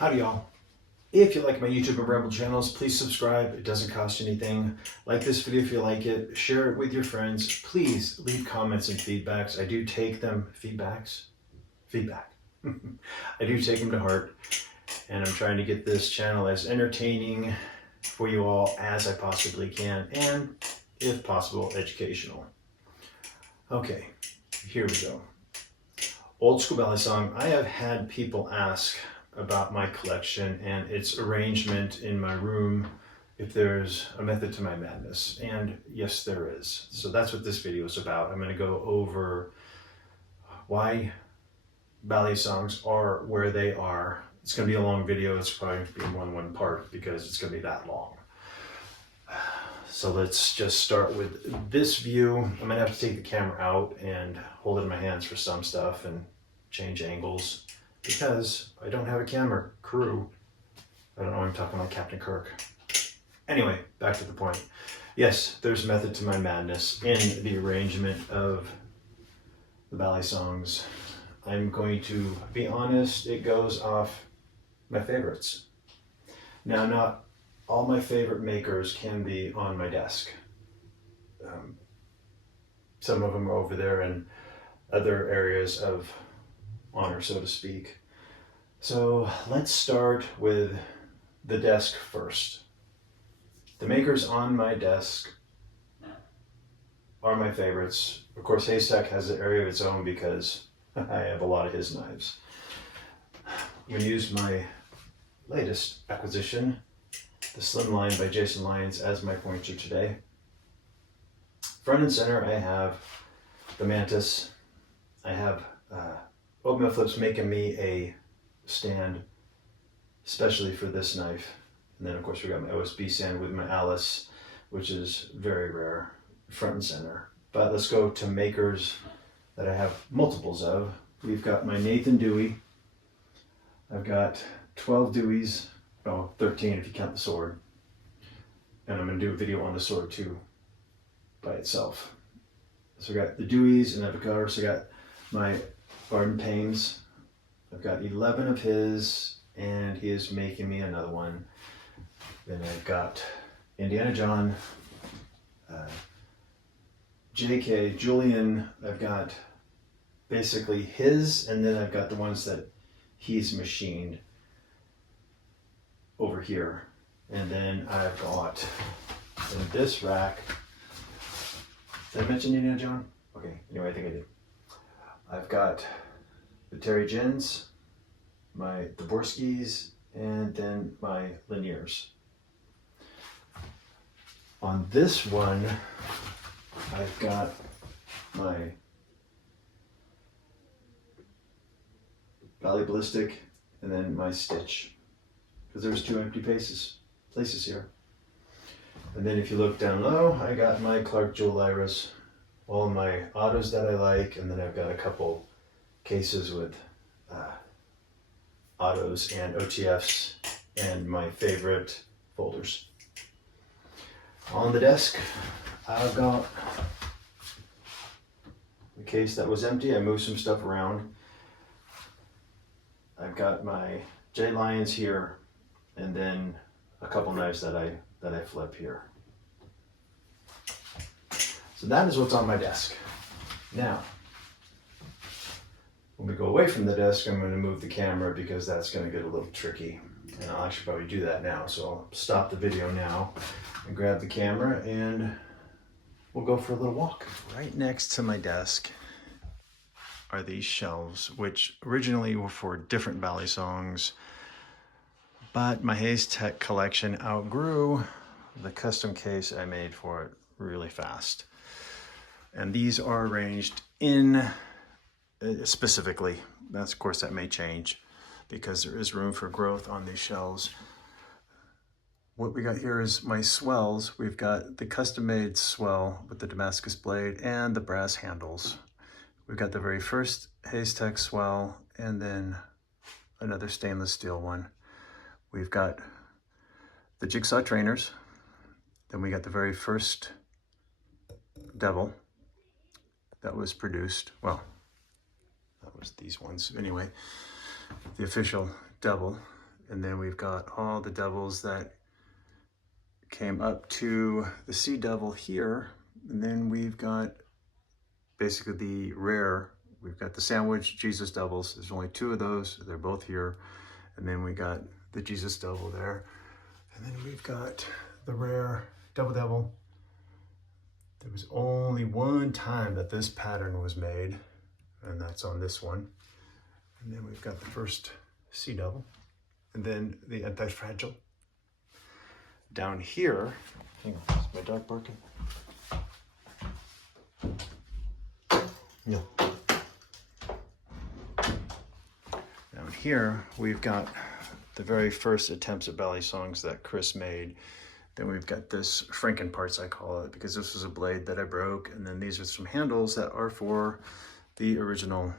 Howdy y'all. If you like my YouTube and Rebel channels, please subscribe. It doesn't cost anything. Like this video if you like it. Share it with your friends. Please leave comments and feedbacks. I do take them. Feedback. I do take them to heart. And I'm trying to get this channel as entertaining for you all as I possibly can. And, if possible, educational. Okay, here we go. Old school ballet song. I have had people ask about my collection and its arrangement in my room, if there's a method to my madness. And yes, there is. So that's what this video is about. I'm going to go over why ballet songs are where they are. It's going to be a long video. It's probably going to be more than one part because it's going to be that long. So let's just start with this view. I'm going to have to take the camera out and hold it in my hands for some stuff and change angles because I don't have a camera crew. I don't know why I'm talking like Captain Kirk. Anyway, back to the point. Yes, there's method to my madness in the arrangement of the ballet songs. I'm going to be honest, it goes off my favorites. Now, not all my favorite makers can be on my desk. Some of them are over there in other areas of honor, so to speak. So let's start with the desk first. The makers on my desk are my favorites. Of course, Haystack has an area of its own because I have a lot of his knives. I'm going to use my latest acquisition, the Slimline by Jason Lyons, as my pointer today. Front and center, I have the Mantis. I have Oatmeal Flips making me a stand, especially for this knife. And then, of course, we got my OSB stand with my Alice, which is very rare, front and center. But let's go to makers that I have multiples of. We've got my Nathan Dewey. I've got 12 Deweys, 13 if you count the sword. And I'm going to do a video on the sword too by itself. So I got the Deweys, and I've also got my Garden Pains. I've got 11 of his, and he is making me another one. Then I've got Indiana John, JK, Julian. I've got basically his, and then I've got the ones that he's machined over here. And then I've got in this rack, did I mention Indiana John? Okay, anyway, I think I did. I've got the Terry Jens, my Daborskis, and then my Laniers. On this one, I've got my Ballet Ballistic and then my Stitch, because there's two empty places here. And then if you look down low, I got my Clark Jewel Lyras, all my autos that I like, and then I've got a couple cases with autos and OTFs and my favorite folders. On the desk, I've got the case that was empty. I moved some stuff around. I've got my J Lyons here, and then a couple knives that I flip here. So that is what's on my desk. Now, when we go away from the desk, I'm going to move the camera because that's going to get a little tricky. And I'll actually probably do that now. So I'll stop the video now and grab the camera and we'll go for a little walk. Right next to my desk are these shelves, which originally were for different ballet songs, but my Haystack collection outgrew the custom case I made for it really fast. And these are arranged in specifically. That's, of course, that may change because there is room for growth on these shelves. What we got here is my swells. We've got the custom-made swell with the Damascus blade and the brass handles. We've got the very first Haystack swell and then another stainless steel one. We've got the Jigsaw trainers. Then we got the very first Devil that was produced. Well, that was these ones. Anyway, the official Devil And then we've got all the devils that came up to the Sea Devil here. And then we've got basically the rare. We've got the Sandwich Jesus Devils. There's only 2 of those. They're both here. And then we got the Jesus Devil there. And then we've got the rare Double Devil. There was only one time that this pattern was made, and that's on this one. And then we've got the first Sea Devil, and then the Anti-Fragile. Down here, hang on, is my dog barking? No. Down here, we've got the very first attempts at ballet songs that Chris made. Then we've got this Franken parts, I call it, because this was a blade that I broke. And then these are some handles that are for the original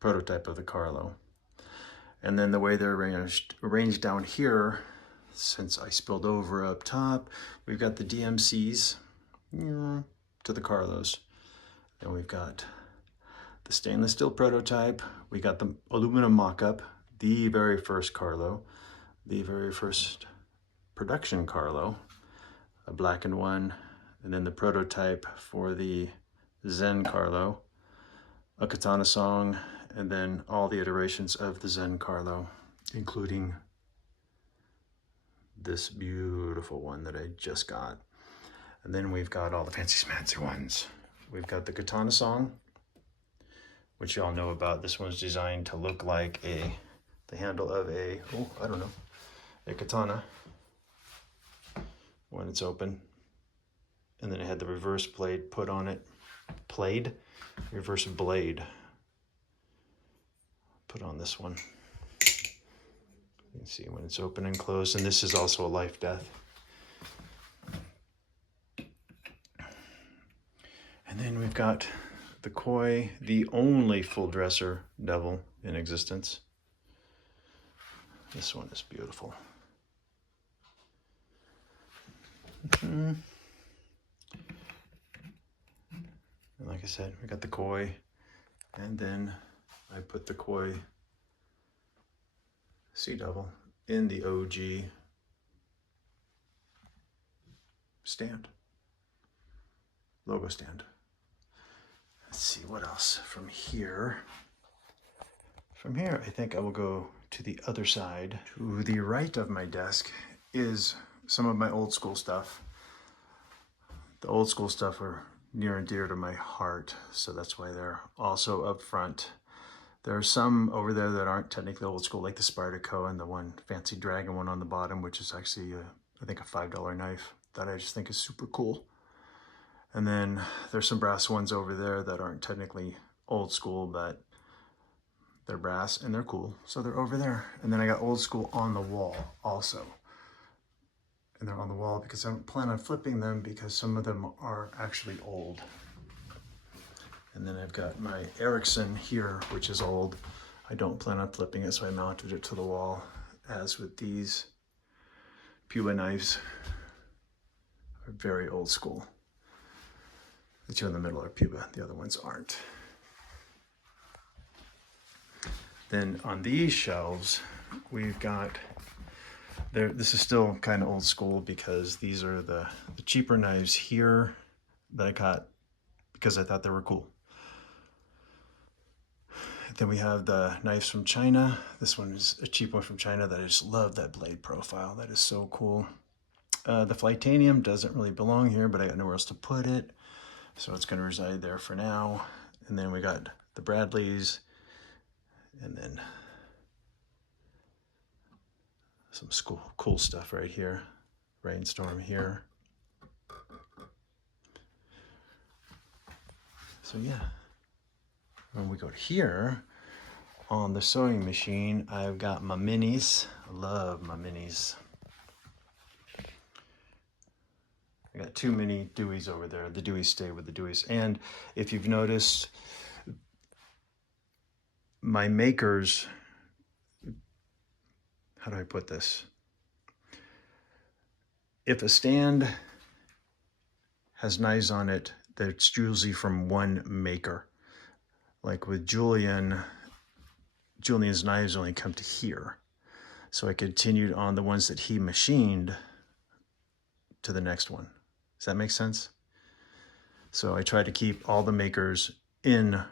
prototype of the Carlo. And then the way they're arranged down here, since I spilled over up top, we've got the DMCs to the Carlos. Then we've got the stainless steel prototype. We got the aluminum mock-up, the very first Carlo, the very first production Carlo, a blackened one, and then the prototype for the Zen Carlo, a Katana song, and then all the iterations of the Zen Carlo, including this beautiful one that I just got. And then we've got all the fancy smancy ones. We've got the Katana song, which you all know about. This one's designed to look like the handle of a katana when it's open. And then it had the reverse blade put on it. Reverse blade put on this one. You can see when it's open and closed. And this is also a life death. And then we've got the Koi, the only full dresser devil in existence. This one is beautiful. And like I said, we got the Koi, and then I put the Koi Sea Devil in the OG stand, logo stand. Let's see what else from here. From here, I think I will go to the other side. To the right of my desk is some of my old school stuff. The old school stuff are near and dear to my heart, so that's why they're also up front. There are some over there that aren't technically old school, like the Spyderco and the one fancy dragon one on the bottom, which is actually, I think, a $5 knife that I just think is super cool. And then there's some brass ones over there that aren't technically old school, but they're brass and they're cool, so they're over there. And then I got old school on the wall also. And they're on the wall because I don't plan on flipping them, because some of them are actually old. And then I've got my Erickson here, which is old. I don't plan on flipping it, so I mounted it to the wall. As with these Puba knives, are very old school. The two in the middle are Puba, the other ones aren't. Then on these shelves, we've got, this is still kind of old school, because these are the cheaper knives here that I got because I thought they were cool. Then we have the knives from China. This one is a cheap one from China that I just love, that blade profile. That is so cool. The Flightanium doesn't really belong here, but I got nowhere else to put it, so it's going to reside there for now. And then we got the Bradleys, and then some cool stuff right here. Rainstorm here. So yeah. When we go here, on the sewing machine, I've got my minis. I love my minis. I got 2 mini Deweys over there. The Deweys stay with the Deweys. And if you've noticed, my makers, how do I put this? If a stand has knives on it, that's usually from one maker. Like with Julian, Julian's knives only come to here. So I continued on the ones that he machined to the next one. Does that make sense? So I try to keep all the makers in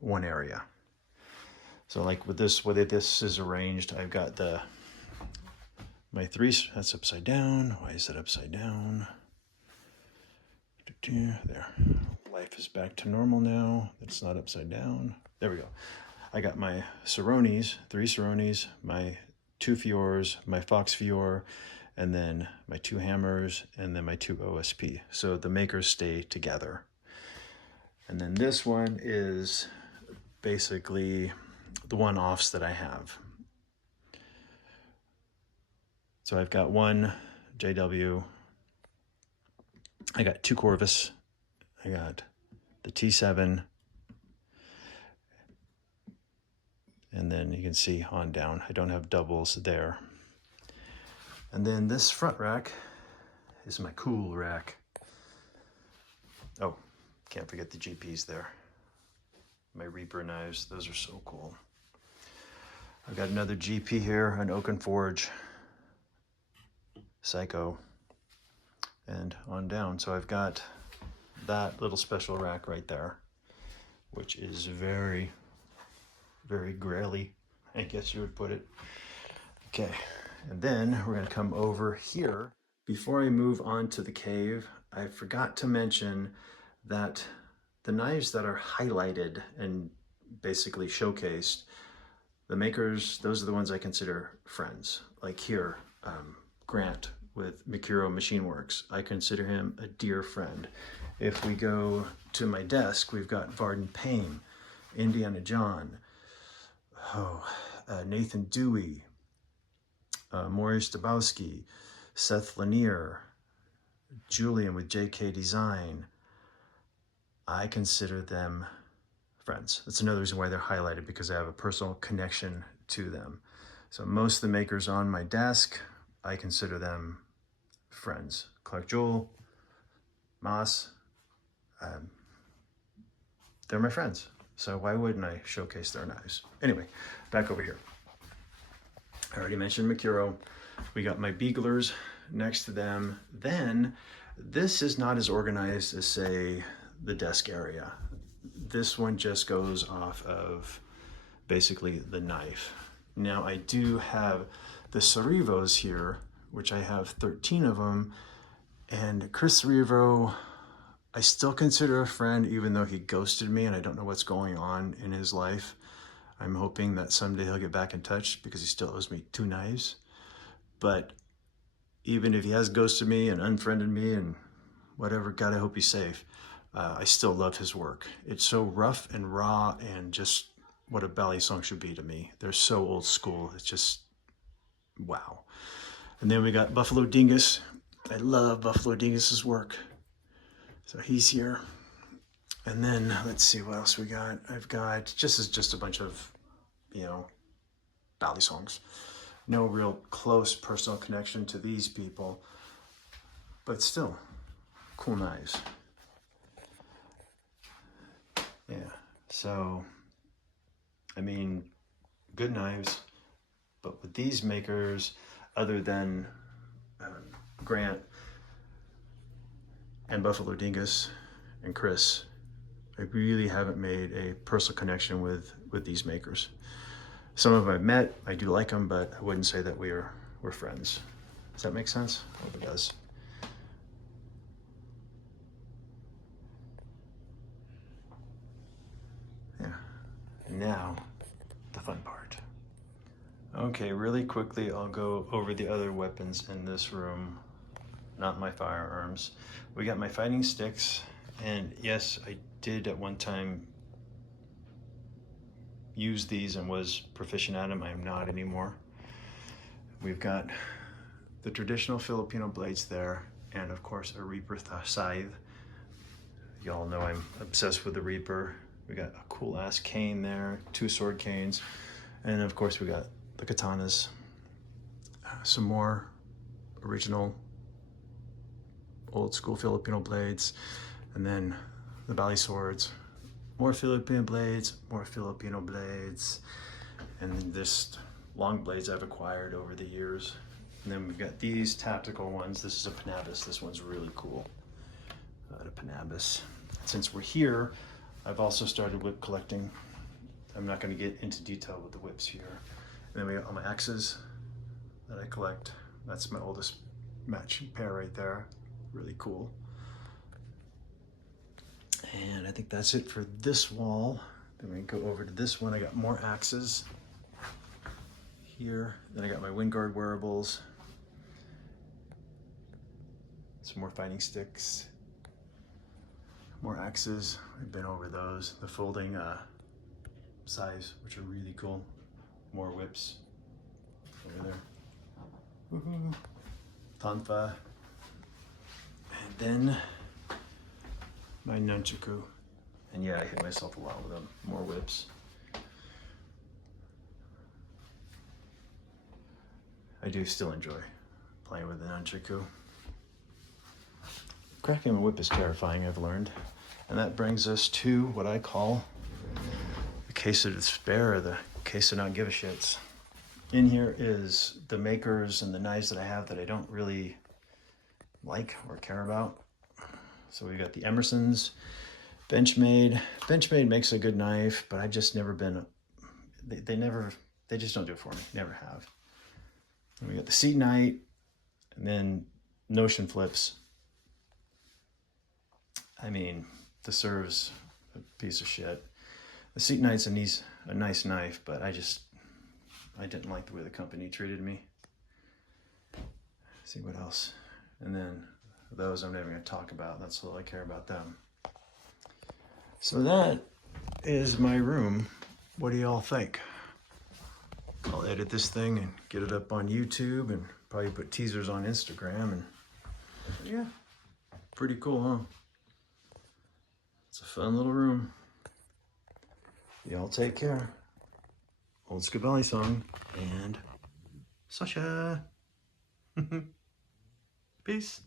one area. So like with this, way this is arranged, I've got my three, that's upside down. Why is that upside down? There. Life is back to normal now. It's not upside down. There we go. I got my Ceronis, 3 Ceronis, my 2 Fiors, my Fox Fior, and then my 2 hammers, and then my 2 OSP. So the makers stay together. And then this one is basically the one-offs that I have. So I've got one JW, I got 2 Corvus, I got the T7, and then you can see on down, I don't have doubles there. And then this front rack is my cool rack. Oh, can't forget the GPs there. My Reaper knives, those are so cool. I've got another GP here, an Oaken Forge, Psycho, and on down. So I've got that little special rack right there, which is very, very graily, I guess you would put it. Okay, and then we're gonna come over here. Before I move on to the cave, I forgot to mention that the knives that are highlighted and basically showcased, the makers, those are the ones I consider friends. Like here, Grant with Mikuro Machine Works. I consider him a dear friend. If we go to my desk, we've got Varden Payne, Indiana John, Nathan Dewey, Maurice Dabowski, Seth Lanier, Julian with JK Design. I consider them friends. That's another reason why they're highlighted, because I have a personal connection to them. So most of the makers on my desk, I consider them friends. Clark Joel, Moss, they're my friends. So why wouldn't I showcase their knives? Anyway, back over here. I already mentioned Mikuro. We got my Beaglers next to them. Then this is not as organized as, say, the desk area. This one just goes off of basically the knife. Now I do have the Cerivos here, which I have 13 of them, and Chris Cerivo, I still consider a friend, even though he ghosted me and I don't know what's going on in his life. I'm hoping that someday he'll get back in touch, because he still owes me 2 knives. But even if he has ghosted me and unfriended me and whatever, God, I hope he's safe. I still love his work. It's so rough and raw and just what a balisong should be to me. They're so old school. It's just, wow. And then we got Buffalo Dingus. I love Buffalo Dingus's work. So he's here. And then let's see what else we got. I've got just a bunch of, balisongs. No real close personal connection to these people, but still cool knives. Yeah, so, I mean, good knives, but with these makers, other than Grant and Buffalo Dingus and Chris, I really haven't made a personal connection with these makers. Some of them I've met, I do like them, but I wouldn't say that we're friends. Does that make sense? I hope it does. Yeah, and now the fun part. Okay, really quickly, I'll go over the other weapons in this room, not my firearms. We got my fighting sticks, and yes, I did at one time use these and was proficient at them. I am not anymore. We've got the traditional Filipino blades there, and of course a Reaper scythe. Y'all know I'm obsessed with the Reaper. We got a cool ass cane there, 2 sword canes, and of course we got the katanas. Some more original old school Filipino blades, and then the bally swords. More Filipino blades, more Filipino blades. And then this long blades I've acquired over the years. And then we've got these tactical ones. This is a Panabis. This one's really cool. The Panabis. Since we're here, I've also started whip collecting. I'm not going to get into detail with the whips here. And then we got all my axes that I collect. That's my oldest matching pair right there. Really cool. And I think that's it for this wall. Then we go over to this one. I got more axes here. Then I got my Wingard wearables. Some more fighting sticks. More axes. I've been over those. The folding size, which are really cool. More whips over there. Woohoo. Tonfa. And then my nunchaku. And yeah, I hit myself a lot with them. More whips. I do still enjoy playing with the nunchaku. Cracking a whip is terrifying, I've learned. And that brings us to what I call the case of despair, or the case of not give a shits. In here is the makers and the knives that I have that I don't really like or care about. So we got the Emerson's, Benchmade. Benchmade makes a good knife, but I've just never been, they just don't do it for me, never have. And we got the Sea Knight, and then Notion Flips. I mean, the Serve's a piece of shit. The Sea Knight's a nice knife, but I didn't like the way the company treated me. Let's see what else. And then those I'm never going to talk about. That's all I care about them. So that is my room. What do y'all think? I'll edit this thing and get it up on YouTube and probably put teasers on Instagram. And yeah, pretty cool, huh? It's a fun little room. Y'all take care. Old School Valley Song and Sasha. Peace.